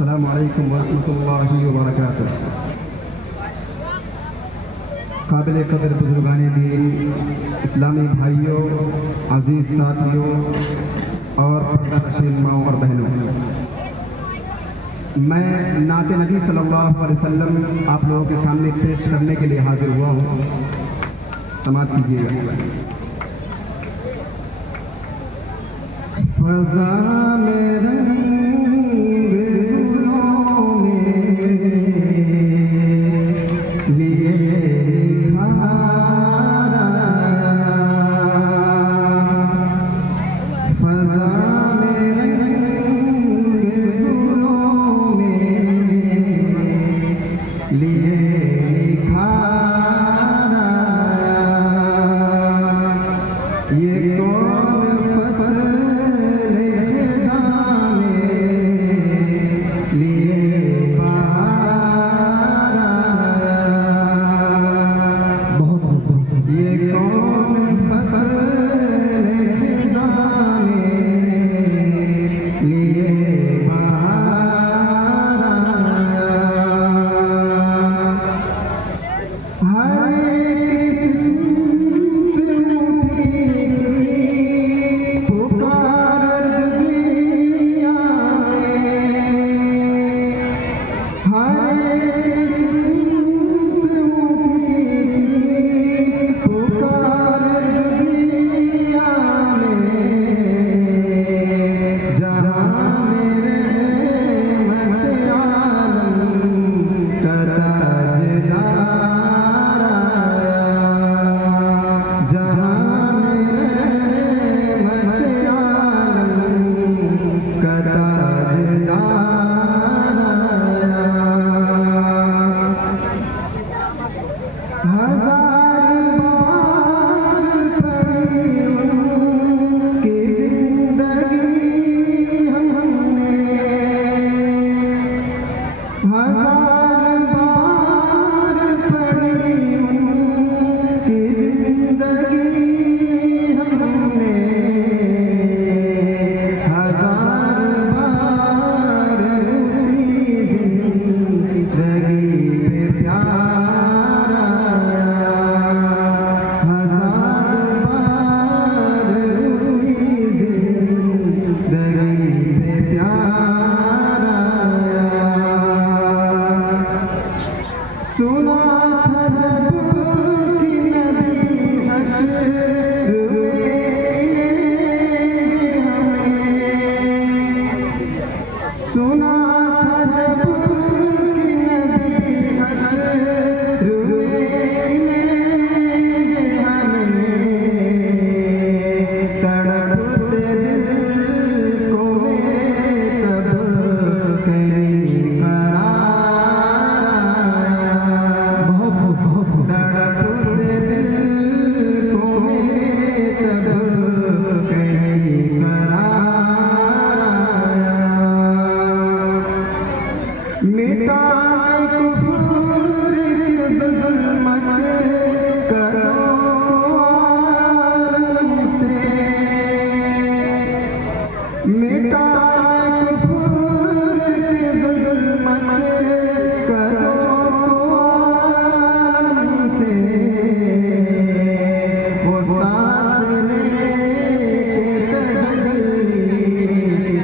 अस्सलामु अलैकुम वरहमतुल्लाहि वबरकातुह। काबिल कदर बुजुर्गाने दीन, इस्लामी भाइयों, अजीज साथियों और पर्दानशीन माओ और बहनों, मैं नाते नबी सल्लल्लाहु अलैहि वसल्लम आप लोगों के सामने पेश करने के लिए हाजिर हुआ हूँ। समाअत कीजिएगा। फज़ा में रंग गुलों में लिए निखारा, फज़ा में रंग गुलों में लिए निखारा, ये कौन फसल सुना था जब कि नबी हश्र में हमें, सुना था जब कि नबी हश्र में हमें, तड़पते दिल को मेरे तब कहीं मिटाए कुफ्र की ज़ुल्मत करो आलम से, मिटाए कुफ्र की ज़ुल्मत करो आलम से, वो साथ लेके तजल्ली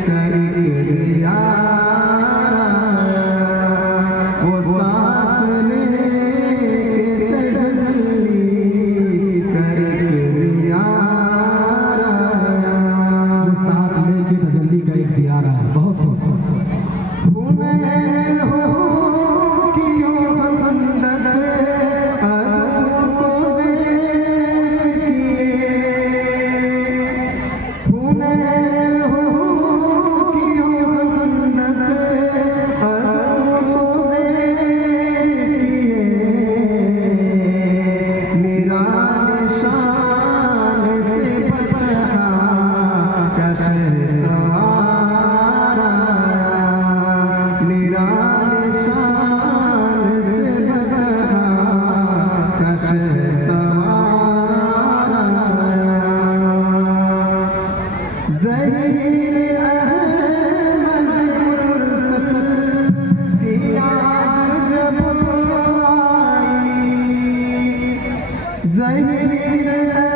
करके दिया, वो साथ लेके तजल्ली करके दिया, वो साथ लेके तजल्ली सैयदना